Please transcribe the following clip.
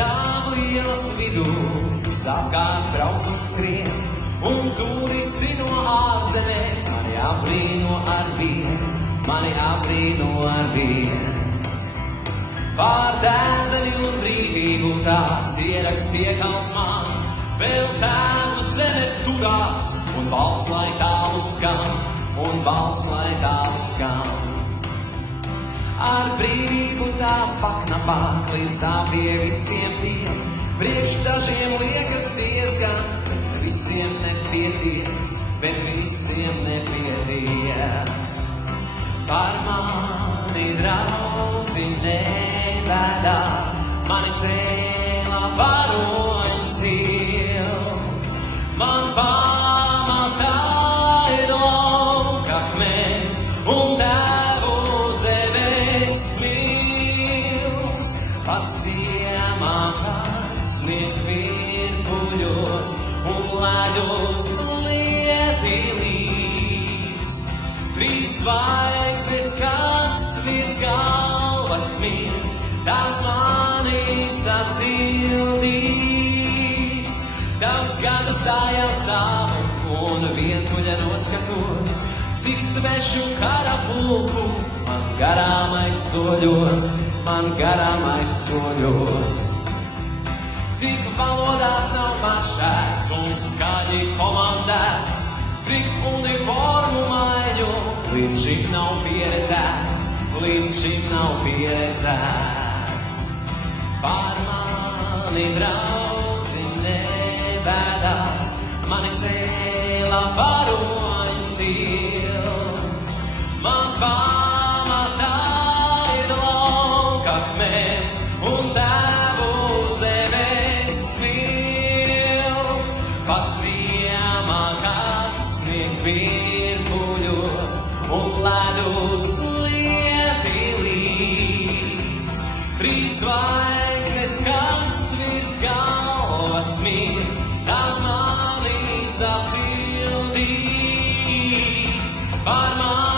stāv ielas vidū, apkārt brauc un skrien, un turisti no ārzemēm mani abrīno ar vien. Pār dēzeni un brīvību tāds ieraksts iekalts man, vēl tēvu zeme turās, un balss lai tālu skan, Ar brīvību tā paknapāk, līdz tā pie visiem tiem, priekš dažiem liekas diezgan, bet visiem nepietiek. Par mani draudzi nebēdā, mani cēlā varoņu silts, man pamatā ir laukakmens un tēvu zemes smilts. Pats ziemā kāds sniegs virpuļos un ledus lietilīs. Trīs zvaigznes, kas virs galvas mirst, tās mani sasildīs. Daudz gadus tā jau stāvu un vientuļa noskatos, cik svešu kara pulku man garām aizsoļos. Cik valodās nav maršēts un skaļi komandēts, cik uniformu maiņu līdz šim nav pieredzēts. Par mani draudzi nebēdā, mani cēlā varoņu silts, man pamatā ir laukakmens un tēvu zemes smilts. Pats ziemā kāds sniegs virpuļos un ledus lietilīs. Trīs zvaigznes, kas virs galvas mirst, tās mani sasildīs. Par mani